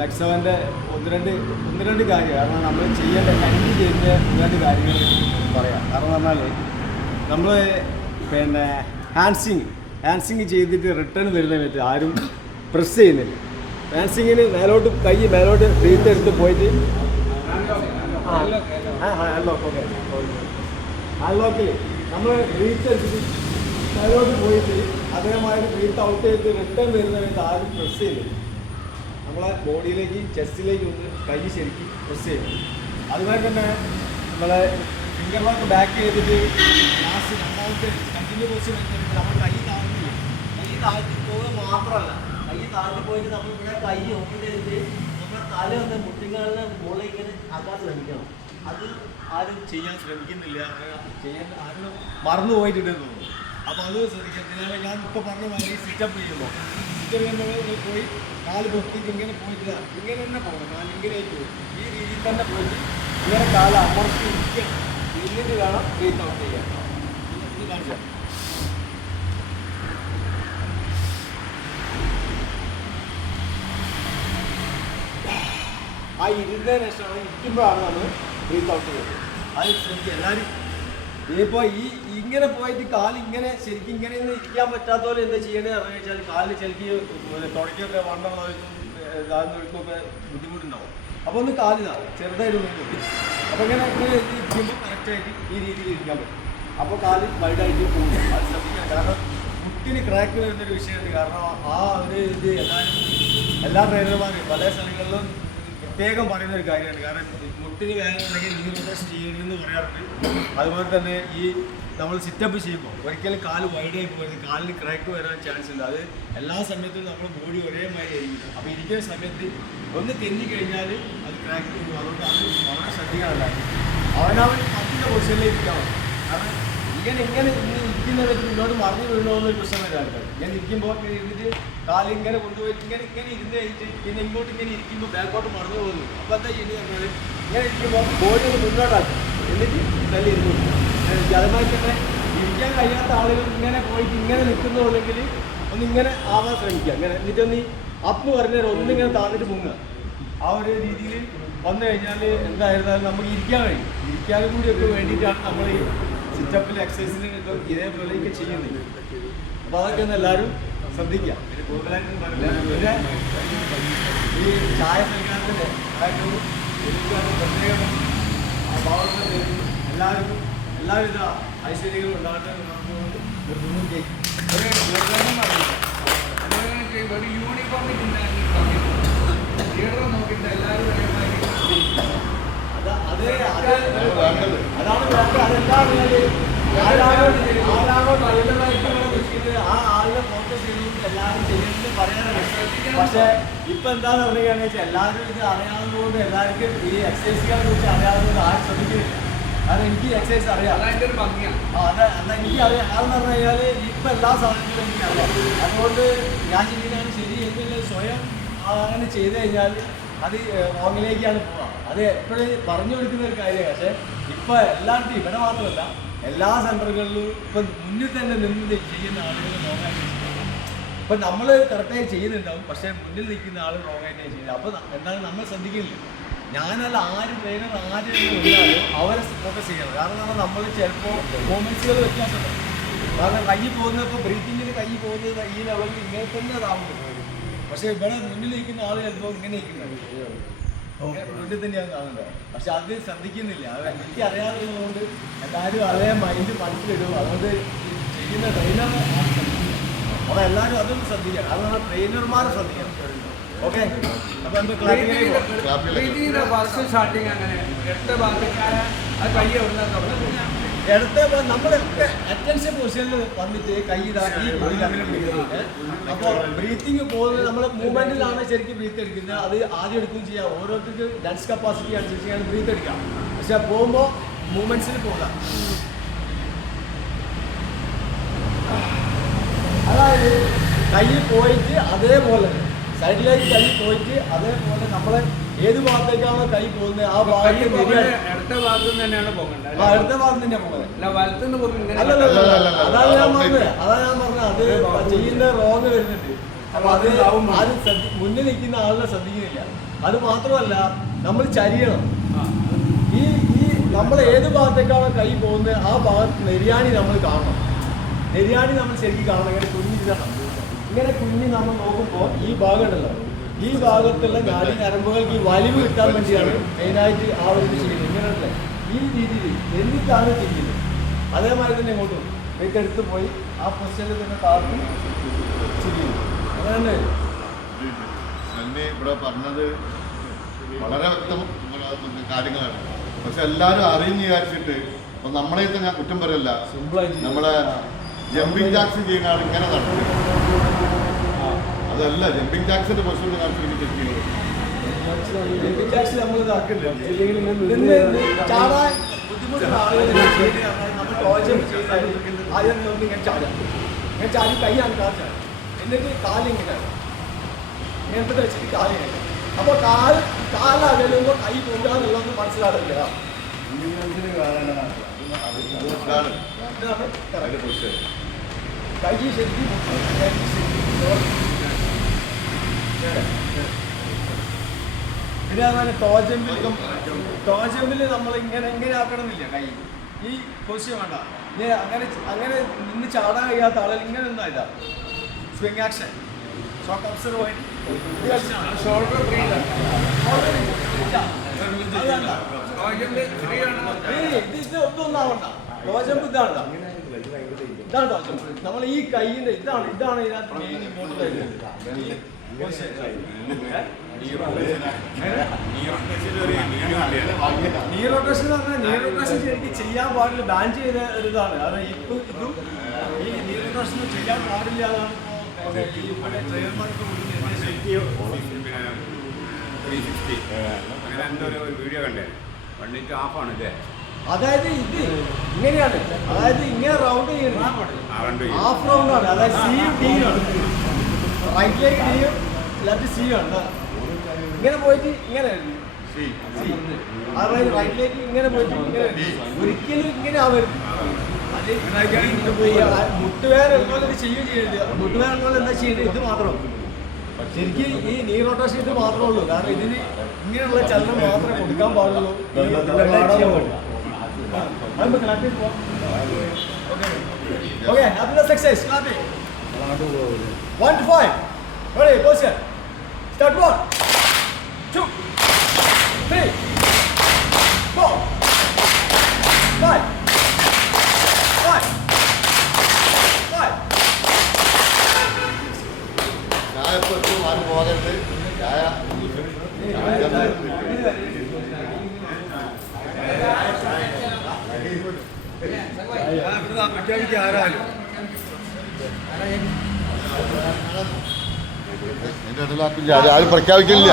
ലക്സവന്റെ ഒന്ന് രണ്ട് ഒന്ന് രണ്ട് കാര്യം കാരണം നമ്മൾ ചെയ്യേണ്ട കണ്ടി ചെയ്യുന്ന ഒന്ന് രണ്ട് കാര്യങ്ങൾ പറയാം. കാരണം പറഞ്ഞാൽ നമ്മൾ പിന്നെ ഹാൻസിങ് ഹാൻസിങ് ചെയ്തിട്ട് റിട്ടേൺ വരുന്ന പറ്റി ആരും പ്രസ് ചെയ്യുന്നില്ല. ഹാൻസിങ്ങിന് മേലോട്ട് കൈ മേലോട്ട് ബ്രീത്ത് എടുത്ത് പോയിട്ട് അൺലോക്കിൽ നമ്മൾ ബ്രീത്ത് എടുത്തിട്ട് മേലോട്ട് പോയിട്ട് അതേമാതിരി ബ്രീത്ത് ഔട്ട് ചെയ്ത് റിട്ടേൺ വരുന്ന സമയത്ത് ആരും പ്രസ് ചെയ്യുന്നില്ല. നമ്മളെ ബോഡിയിലേക്ക് ചെസ്റ്റിലേക്ക് ഒന്ന് കൈ ശരിക്കും പ്രസ് ചെയ്യണം. അതുപോലെ തന്നെ നമ്മളെ ഫിംഗർ ലോക്ക് ബാക്ക് ചെയ്തിട്ട് ലാസ്റ്റ് രണ്ടാമത്തെ കണ്ടിന്യൂ പൊസിഷൻ വെച്ചിട്ട് നമ്മൾ കൈ താഴ്ന്നില്ല. കൈ താഴ്ത്തി പോകുക മാത്രമല്ല കൈ താഴ്ത്തി പോയിട്ട് നമ്മൾ ഇവിടെ കൈ ഓപ്പൺ ചെയ്തിട്ട് നമ്മുടെ തല വന്ന് മുട്ടിങ്കാലിനെ മുകളിൽ ഇങ്ങനെ ആക്കാൻ ശ്രമിക്കണം. അത് ആരും ചെയ്യാൻ ശ്രമിക്കുന്നില്ല. ചെയ്യാൻ ആരും മറന്നു പോയിട്ടുണ്ടെന്ന് തോന്നുന്നു. അപ്പോൾ അത് ശ്രദ്ധിക്കാം ഞാൻ ഇപ്പോൾ പറഞ്ഞ മാതിരി സിറ്റപ്പ് ചെയ്യുന്നു ചെയ്യുമ്പോൾ പോയി കാൽ പൊക്കിയിട്ട് ഇങ്ങനെ പോയിട്ട് ഇങ്ങനെ തന്നെ പോകണം കാൽ ഇങ്ങനെ ഈ രീതിയിൽ തന്നെ പോയി ഇങ്ങനെ കാൽ അമർത്തി ഇരിക്കണം എന്നിട്ട് വേണം ഔട്ട് ആ ഇരുന്നതിന് ശേഷമാണ് ഇരിക്കുമ്പോഴാണ് നമ്മൾ ബ്രീത്ത് ഔട്ട് ചെയ്യുന്നത്. അത് ശ്രമിക്കുക എല്ലാവരും ഇതിപ്പോൾ ഈ ഇങ്ങനെ പോയിട്ട് കാൽ ഇങ്ങനെ ശരിക്കും ഇങ്ങനെ ഒന്നും ഇരിക്കാൻ പറ്റാത്ത പോലെ എന്താ ചെയ്യണേ പറഞ്ഞു വെച്ചാൽ കാലിൽ ശരിക്കും തുടക്കൊക്കെ വണ്ണം കാലിനൊഴുക്കൊക്കെ ബുദ്ധിമുട്ടുണ്ടാവും. അപ്പോൾ ഒന്ന് കാലിതാണ് ചെറുതായിട്ട് നീങ്ങും അപ്പോൾ ഇങ്ങനെ ഇങ്ങനെ ഇരിക്കുമ്പോൾ കറക്റ്റായിട്ട് ഈ രീതിയിൽ ഇരിക്കാൻ പറ്റും. അപ്പോൾ കാൽ വൈഡായിട്ട് പോകും. അത് ശ്രദ്ധിക്കണം. കാരണം മുട്ടിന് ക്രാക്ക് വരുന്നൊരു വിഷയമുണ്ട്. കാരണം ആ ഒരു ഇത് എല്ലാവരും എല്ലാ ട്രെയിനർമാരും പല സ്ഥലങ്ങളിലും പ്രത്യേകം പറയുന്ന ഒരു കാര്യമാണ്. കാരണം മുട്ടിന് വേദന ഉണ്ടെങ്കിൽ നീ പ്രദേശം ചെയ്യരുതെന്ന് പറയാറുണ്ട്. അതുപോലെ തന്നെ ഈ നമ്മൾ സിറ്റപ്പ് ചെയ്യുമ്പോൾ ഒരിക്കലും കാൽ വൈഡായി പോകരുത്. കാലിന് ക്രാക്ക് വരാൻ ചാൻസ് ഉണ്ട് അത് എല്ലാ സമയത്തും നമ്മുടെ ബോഡി ഒരേ മാതിരി ആയിരിക്കും. അപ്പോൾ ഇരിക്കുന്ന സമയത്ത് ഒന്ന് തെന്നി കഴിഞ്ഞാൽ അത് ക്രാക്ക് പോകും. അതുകൊണ്ട് അത് വളരെ ശ്രദ്ധിക്കാനല്ല അവനവൻ പത്തിന്റെ പൊസിഷനിലേക്ക് ഇരിക്കാവും കാരണം ഇങ്ങനെ ഇങ്ങനെ ഇന്ന് ഇരിക്കുന്നത് മുന്നോട്ട് മറിഞ്ഞു വീഴണോ എന്നൊരു പ്രശ്നം വരാറുണ്ട്. ഇങ്ങനെ ഇരിക്കുമ്പോൾ ഇങ്ങനെ ഇരുന്നിട്ട് കാൽ ഇങ്ങനെ കൊണ്ടുപോയിട്ട് ഇങ്ങനെ ഇങ്ങനെ ഇരുന്ന് കഴിഞ്ഞിട്ട് പിന്നെ ഇങ്ങോട്ട് ഇങ്ങനെ ഇരിക്കുമ്പോൾ ബാക്കോട്ട് മറിഞ്ഞു പോകുന്നു. അപ്പോൾ എന്താ ചെയ്യുന്നത് പറഞ്ഞാൽ ഇങ്ങനെ ഇരിക്കുമ്പോൾ ബോഡി ഒന്ന് മുന്നോട്ടാക്കും. എന്നിട്ട് തല്ലി ഇരുന്നു അതുമായി തന്നെ ഇരിക്കാൻ കഴിയാത്ത ആളുകൾ ഇങ്ങനെ പോയിട്ട് ഇങ്ങനെ നിൽക്കുന്നുണ്ടെങ്കിൽ ഒന്ന് ഇങ്ങനെ ആവാൻ ശ്രമിക്കുക. ഇങ്ങനെ എന്നിട്ട് ഒന്ന് അപ്പ് പറഞ്ഞാൽ ഒന്നിങ്ങനെ താഴ്ന്നിട്ട് മുങ്ങുക. ആ ഒരു രീതിയിൽ വന്നു കഴിഞ്ഞാൽ എന്തായിരുന്നാലും നമുക്ക് ഇരിക്കാൻ കഴിയും. ഇരിക്കാനും കൂടിയൊക്കെ വേണ്ടിയിട്ടാണ് നമ്മൾ സിറ്റപ്പിൽ എക്സസൈസിന് ഇതേപോലെ ഇതേപോലെയൊക്കെ ചെയ്യുന്നത് അപ്പോൾ അതൊക്കെ ഒന്ന് എല്ലാവരും ശ്രദ്ധിക്കുക. ഈ ചായ ഭാവത്തിൽ എല്ലാവരും എല്ലാവിധ ഐശ്വര്യങ്ങളും ഉണ്ടാകട്ടെ പറഞ്ഞുകൊണ്ട് ഒരു എല്ലാവരും അതാണ് അതെന്താ പക്ഷെ ഇപ്പൊ എന്താന്ന് പറയുകയാണെന്ന് വെച്ചാൽ എല്ലാവരും ഇത് അറിയാവുന്നതുകൊണ്ട് എല്ലാവർക്കും ഈ എക്സസൈസുകളെ കുറിച്ച് അറിയാവുന്നത് ആരും ശ്രമിക്കുന്നില്ല കാരണം എനിക്ക് എക്സസൈസ് അറിയാം. അതെ അല്ല എനിക്ക് അറിയാം. അതെന്ന് പറഞ്ഞു കഴിഞ്ഞാൽ ഇപ്പൊ എല്ലാ സാധനങ്ങളും എനിക്ക് അറിയാം അതുകൊണ്ട് ഞാൻ ചെയ്യുന്നതാണ് ശരി എന്നുള്ള സ്വയം അങ്ങനെ ചെയ്തു കഴിഞ്ഞാൽ അത് റോങ്ങിലേക്കാണ് പോവുക അത് എപ്പോഴും പറഞ്ഞു കൊടുക്കുന്ന ഒരു കാര്യമാണ്. പക്ഷേ ഇപ്പൊ എല്ലായിടത്തും ഇവിടെ മാത്രമല്ല എല്ലാ സെന്ററുകളിലും ഇപ്പൊ മുന്നിൽ തന്നെ നിന്ന് ചെയ്യുന്ന ആളുകൾ റോങ് ആയിട്ട് ഇപ്പൊ നമ്മൾ കറക്റ്റായി ചെയ്യുന്നുണ്ടാവും പക്ഷേ മുന്നിൽ നിൽക്കുന്ന ആൾ ആയിട്ടേ ചെയ്യുന്നത് അപ്പൊ എന്താണ് നമ്മൾ ശ്രദ്ധിക്കുന്നില്ല ഞാനല്ല ആര് ട്രെയിനർ ആര് അവരെ ഫോക്കസ് ചെയ്യണം. കാരണം നമ്മൾ ചിലപ്പോൾ മൂമെന്റ്സുകൾ വ്യത്യാസമുണ്ട് കാരണം കൈ പോകുന്നത് ഇപ്പോൾ ബ്രീത്തിങ്ങിന് കൈ പോകുന്നത് ഈ ലെവലിൽ ഇങ്ങനെ തന്നെ അതാവുന്നുണ്ട്. പക്ഷേ ഇവിടെ മുന്നിൽ നിൽക്കുന്ന ആൾ ചിലപ്പോൾ ഇങ്ങനെ ഇരിക്കുന്നത് മുന്നിൽ തന്നെയാണ് കാണുന്നത് പക്ഷെ അത് ശ്രദ്ധിക്കുന്നില്ല. അത് എനിക്ക് അറിയാവുന്നതുകൊണ്ട് എല്ലാവരും അതേ മൈൻഡ് മനസ്സിലിടും. അതുകൊണ്ട് ചെയ്യുന്ന ട്രെയിനർ അപ്പോൾ എല്ലാവരും അതൊന്നും ശ്രദ്ധിക്കണം. അത് നമ്മുടെ ട്രെയിനർമാർ ശ്രദ്ധിക്കണം. ഓക്കെ? അപ്പോൾ എന്താ ക്ലാസ് വർക്ക് സ്റ്റാർട്ടിങ് അങ്ങനെ എട്ട് ഭാഗത്തേക്കായ അത് കൈ എവിടെ തുടങ്ങും ഇടത്തെ നമ്മളൊക്കെ അറ്റൻഷൻ പൊസിഷനിൽ വന്നിട്ട് കൈ ഇതാക്കി അപ്പോൾ ബ്രീത്തിങ് പോകുന്നത് നമ്മൾ മൂവ്മെന്റിലാണ് ശരിക്കും ബ്രീത്ത് എടുക്കുന്നത്. അത് ആദ്യം എടുക്കുകയും ചെയ്യാം. ഓരോരുത്തർക്ക് ലങ്സ് കപ്പാസിറ്റി അനുസരിച്ചാണ് ബ്രീത്ത് എടുക്കാം. പക്ഷെ പോകുമ്പോൾ മൂവ്മെന്റ്സിൽ പോകാം. അതായത് കൈ പോയിട്ട് അതേപോലെ സൈഡിലേക്ക് കൈ പോയിട്ട് അതേപോലെ നമ്മളെ ഏത് ഭാഗത്തേക്കാണോ കൈ പോകുന്നത് ആ ഭാഗം ഭാഗത്ത് ഇടത്തെ ഭാഗത്ത് തന്നെയാണ് പോകേണ്ടത് ആ അടുത്ത ഭാഗത്ത് തന്നെയാണ് പോകുന്നത് അതാണ് ഞാൻ പറഞ്ഞത്. അതാണ് ഞാൻ പറഞ്ഞത്. അത് ചെയ്യുന്ന റോങ് വരുന്നുണ്ട്. അപ്പൊ അത് അത് ശ്രദ്ധി- മുന്നിൽ നിൽക്കുന്ന ആളിനെ ശ്രദ്ധിക്കുന്നില്ല. അത് മാത്രമല്ല നമ്മൾ ചരിയണം. ഈ ഈ നമ്മൾ ഏത് ഭാഗത്തേക്കാണോ കൈ പോകുന്നത് ആ ഭാഗത്ത് നെരിയാണി നമ്മൾ കാണണം. നെരിയാണി നമ്മൾ ശരിക്കും കാണണം. ഇങ്ങനെ കുഞ്ഞിതാണ് ഇങ്ങനെ കുഞ്ഞി നമ്മൾ നോക്കുമ്പോൾ ഈ ഭാഗം ഉണ്ടല്ലോ. ഈ ഭാഗത്തുള്ള നാടി നരമ്പുകൾക്ക് ഈ വലിവ് കിട്ടാൻ വേണ്ടിയാണ് മെയിനായിട്ട് ആ ഒരു ചെയ്യുന്നത്. ഇങ്ങനെയല്ലേ? ഈ രീതിയിൽ എന്നിട്ടാണ് ചെയ്യുന്നത്? അതേമാതിരി തന്നെ ഇങ്ങോട്ടും വെയിറ്റ് പോയി ആ പൊസിഷനിൽ തന്നെ താഴ്ത്തി ചെയ്യുന്നു. അങ്ങനെ സണ്ണി ഇവിടെ പറഞ്ഞത് വളരെ വ്യക്തം കാര്യങ്ങളാണ്. പക്ഷെ എല്ലാവരും അറിയുന്ന വിചാരിച്ചിട്ട് ഇപ്പൊ നമ്മളെ ഞാൻ കുറ്റം പറയല്ല. നമ്മളെ ജമ്പിങ് ജാക്സ് ചെയ്യുന്ന ആൾ ഇങ്ങനെ നടക്കുന്നത്. ഇതാക്കില്ല ജമ്പിംഗ് ടാക്സിന്റെ പ്രശ്നം ഞാൻ ടോയ്ലറ്റ് ചെയ്താൽ ആദ്യം നമുക്ക് ഇങ്ങനെ ചാടാം ഇങ്ങനെ ചാടി കൈ അനക്കാത്ത എന്നിട്ട് കാലിങ്ങനെ ഇങ്ങനത്തെ വെച്ചിട്ട് കാലിങ്ങനെ അപ്പോൾ കാൽ കാലകലുമ്പോൾ കൈ മനസ്സിലാകില്ല കൈ ശരിക്കും പിന്നെ അതുപോലെ ടോജമ്പിൽ ടോജമ്പിൽ നമ്മൾ ഇങ്ങനെ ഇങ്ങനെ ആക്കണമെന്നില്ല കൈ. ഈ പൊസിഷൻ വേണ്ട. ഇനി അങ്ങനെ അങ്ങനെ നിന്ന് ചാടാൻ കഴിയാത്ത ആളുകൾ ഇങ്ങനെ നിന്നാ ഇതാ. സ്വിങ് ആക്ഷൻ ഷോർട്ട് ഒബ്സർവ് പോയിട്ട് ഇത് ഒന്നും ആവണ്ട ടോജമ്പ് ഇതാണ് ഇതാണ് ടോജമ്പ് നമ്മൾ ഈ കൈയിന്റെ ഇതാണ് ഇതാണ് ഇതിനകത്ത് മെയിൻ ഇമ്പോർട്ടന്റ് നീ റൊട്ടേഷൻ എന്ന് പറഞ്ഞാൽ നീ റൊട്ടേഷൻ ശരിക്കും ചെയ്യാൻ പാടില്ല ബാൻ ചെയ്ത ഒരു ഇതാണ് കാരണം ഇപ്പൊ ഇതും ഈ നീ റൊട്ടേഷൻ ചെയ്യാൻ പാടില്ല അങ്ങനെ എന്തോ ഒരു വീഡിയോ കണ്ടേ വൺ ഇന്റു ഹാഫ് ആണ്. ഇല്ലേ അതായത് ഇത് ഇങ്ങനെയാണ് അതായത് ഇങ്ങനെ റൗണ്ട് രണ്ട് ഹാഫ് റൗണ്ട് ആണ്. അതായത് സി ഡി ആണ് റൈറ്റിലേക്ക് ഡിയും ലെഫ്റ്റ് സിയും ആണ്. ഇങ്ങനെ പോയിട്ട് ഇങ്ങനെ സി അതായത് റൈറ്റിലേക്ക് ഇങ്ങനെ പോയിട്ട് ഇങ്ങനെ ഒരിക്കലും ഇങ്ങനെ ആവരുത് മുട്ടുവേദന ഉള്ളവർ ഇത് ചെയ്യുകയും ചെയ്യരുത് മുട്ടുവേദന ഉള്ളവർ എന്താ ചെയ്യേണ്ടത് ഇത് മാത്രം ശരിക്കും ഈ നീ റൊട്ടേഷൻ ഇത് മാത്രമേ ഉള്ളൂ കാരണം ഇതിന് ഇങ്ങനെയുള്ള ചലനം മാത്രമേ കൊടുക്കാൻ പാടുള്ളൂ okay happiness success clapping One to five. Ready, position. Start one, two, three, four, five, five, five. ചായ ഇപ്പൊ എത്തും ആരും പോകരുത് ചായ എന്റെ ഇടയിലാക്കില്ല ആരും പ്രഖ്യാപിക്കില്ല